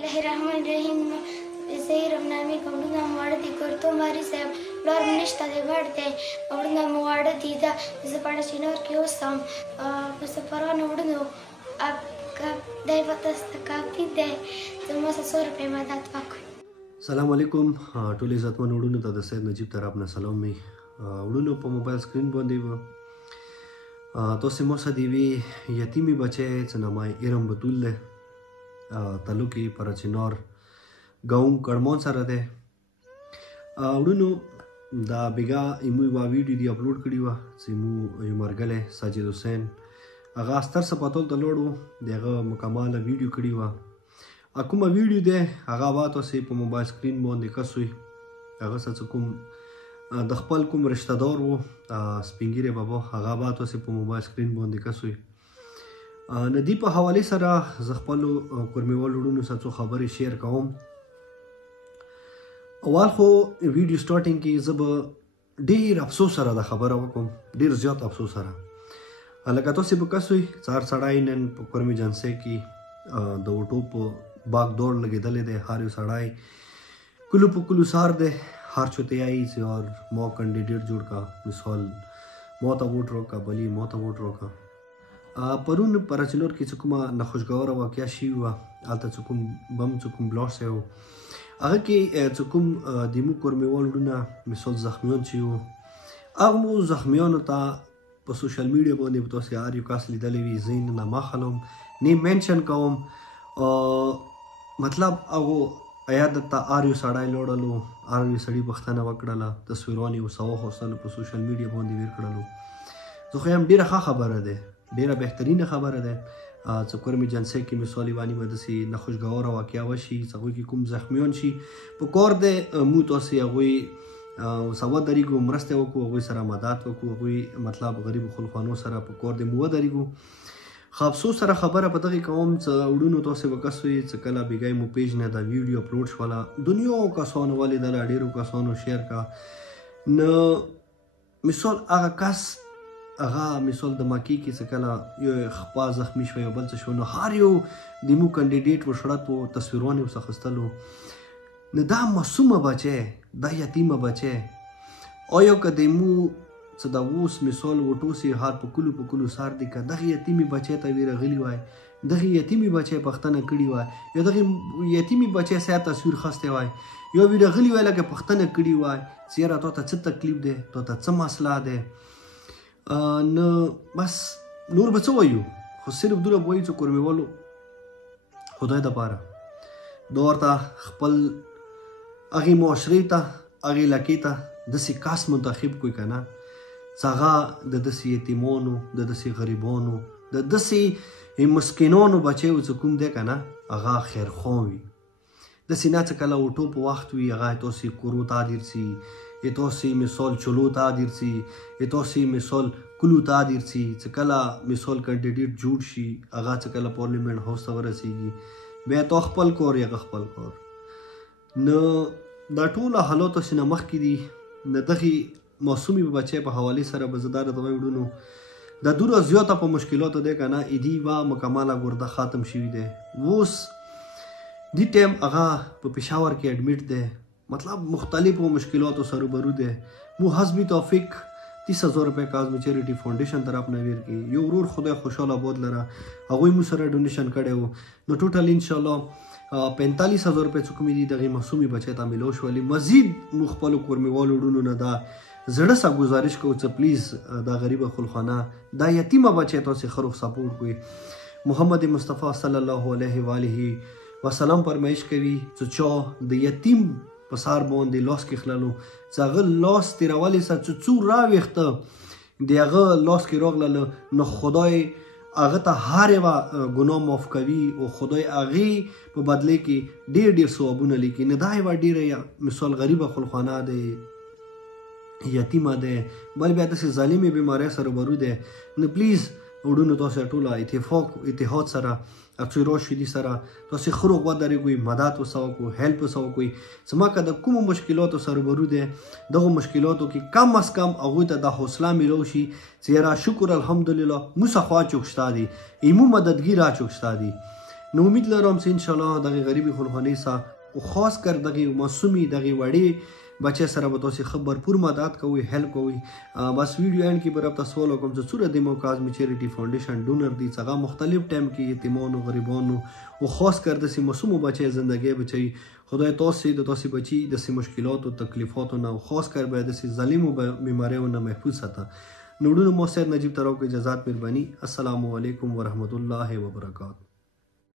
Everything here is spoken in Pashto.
Bismillahirrahmanirrahim. Seiram nami kaudunga maadati korto mari sab lor nishta de barte kaudunga maadati da zapada chinor kyosam pasapara nodunu आपका दैवतस्तकापी दे जमा 100 रुपए मदद वक السلام علیکم ټول عزتمن وړونو ته د سید نجیب طرف نه سلام می وړونو په موبایل سکرین باندې و تاسو مو سره دی یتیمی بچی چې نامای ایرم بتول له تعلقي پرچنور گاوم کډمون سره ده وړونو دا بیگا ایمو وا ویډیو دی اپلوډ کړی و چې مو یو مرګله ساجد حسین هغه استر سپاتول ته لوړو دغه مکمل ویډیو کړی و کومه ویډیو ده هغه واته سي په موبایل سکرین باندې کسوي هغه څه کوم د خپل کوم رشتہ دار وو سپینګيره بابا هغه واته سي په موبایل سکرین باندې کسوي ندی په حواله سره ز خپل کورمیوال وډونو سره خبري شیر کوم اول خو ویډیو سٹارټینګ کې زب ډیر افسوس سره د خبره وکم ډیر زیات افسوس سره لکه تاسو به کسوي 4 سړای نن په کورمی جنسه کې د وټو په باغ دور لګیدلې ده هر یو سړای کلو په کلو سار ده هر چوته آئی سے اور مو کینډیډیټ جوړ کا مثال مو ته ووټ روکا بلی مو ته ووټ روکا پرون پرچلور کې څومره نخوشګوار واقعیا شي وا الته څوم بم څوم بلاس یو هغه کې څوم دیمو کورمیوال ډونه مثال زخمیون چي وو هغه مو زخمیون ته په سوشل میډیا باندې تاسو یار یو کاس لیدلې وی زین نه مخلوم نه منشن کوم مطلب هغه یاد ته اریو سړای لوړلو اریو سړی بختانه وکړه تصویرونه وسو هوستل په سوشل میډیا باندې ور کړلو زه خو هم ډیره خبره ده ډیره بهترینه خبره ده چې کورمی جنسه کې مثالی وانی مدسي نخوشګوار واقعیا وشي څنګه کې کوم زخمیون شي په کور ده مو تاسو هغه سوا دریګو مرسته وکړو هغه سره مدد وکړو هغه مطلب غریب خلخوانو سره په کور ده مو دریګو خاصو سره خبره پته کوم چې وډونو تاسو وکاسوي چې کله بیګای مو پیج نه دا ویډیو اپلوډ شولا دنیا کسانو والي د ډیرو کسانو شیر کا نو مثال هغه کس هغه مثال د ماکی کې چې کله یو خپا زخمی شوی بل څه شو نو هر یو دیمو کینډیډیټ وشړت وو تصویرونه وسخستلو نه دا معصومه بچي دا یتیمه بچي او یو کدیمو څه دا اوس مثال وټوسی هر په کلو سار دی که دغه یتیمی بچی ته ویره غلی وای دغه یتیمی بچی پښتنه کړی وای یا دغه یتیمی بچی سره تصویر خسته وای یو ویره غلی وای لکه پښتنه کړی وای چیرې ته څه تکلیف ده ته څه مسله ده نو بس نور به څه وایو خو صرف دوله وایو چې کورمیوالو خدای د پاره دورته خپل هغې معاشرې ته هغې علاقې ته داسې کاس منتخب کوي که نه څنګه د داسې یتیمانو د داسې غریبانو د داسې مسکینانو بچیو چې کوم دی که نه هغه خیرخوا وي داسې نه چې کله وټو په وخت وي هغه تاسې کورو ته درسي تاسې مثال چلو ته درسي تاسې مثال کلو ته درسي چې کله مثال کینډیډیټ جوړ شي هغه چې کله پارلیمنټ هاوس ته ورسیږي بیا تو خپل کور یا خپل کور نو دا ټول حالات سینه مخ کې دي نه دغه معصومی بچی په حواله سره بزدار د وډونو د دوره زیاته په مشکلاتو ده کنه ایدی وا مکمله ګرده ختم شوی ده ووس دی ټیم هغه په پېښور کې اډمیټ ده مطلب مختلفو مشکلاتو سره برو ده مو حسبی توفیق 30000 روپے کازمو چیریټي فاونډیشن طرف نه ویر کې یو ورور خدای خوشاله بود لره هغه مو سره ډونیشن کړو نو ټوټل ان شاء الله 45000 روپے څوک مې دغه معصومی بچی ته ملو شولې مزید مخبل کورمیوال وډونو نه دا زړه سا گزارش کو چې پلیز دا غریب خلخانه دا یتیمه بچی تاسو خروخ سپورټ کوي محمد مصطفی صلی الله علیه و آله وسلم فرمایش کوي چې چا د یتیم په سار باندې لاس کې خللو څنګه لاس تیرولې سره څو راويخته دغه لاس کې راغله نو خدای هغه ته هر یو ګناه معاف کوي او خدای هغه په بدله کې ډیر ثوابونه لیکي نه دا یو ډیر مثال غریب خلخانه دی یتیمه ده بل بیا داسې ظالمې بیماری سره برو ده نو پلیز وډونو تاسو ټوله اتحاد سره اکثر شدي سره تاسو خروغ ودرېږئ مدد وسو کو هیلپ وسو کوي زما که د کومو مشکلاتو سره برو ده دغه مشکلاتو کې کم از کم هغوی ته د حوصله میلو شي چې یاره شکر الحمدلله موږ خوا چوک شته دي ایمو مددګي را چوک شته دي نو امید لرم چې انشاءالله دغه غریبي خلخانۍ سره او خاص کر دغه معصومي دغه وړې بچه سره به تاسو خبر پور مدد کوئ هیلپ کوئ بس ویډیو اینڈ کې برابر تاسو سوال کوم چې څوره د موکازمی چیریټي فاونډیشن ډونر دي څنګه مختلف ټایم کې یتیمانو غریبانو او خاص کر د معصومو بچي ژوندۍ بچي خدای تاسو د تاسو بچي د مشکلات او تکلیفاتو نه خاص کر به د ظالمو بیماریو نه محفوظ ساته نوډونو مو سید نجیب تراو کو اجازه مهرباني السلام علیکم ورحمت الله وبرکاته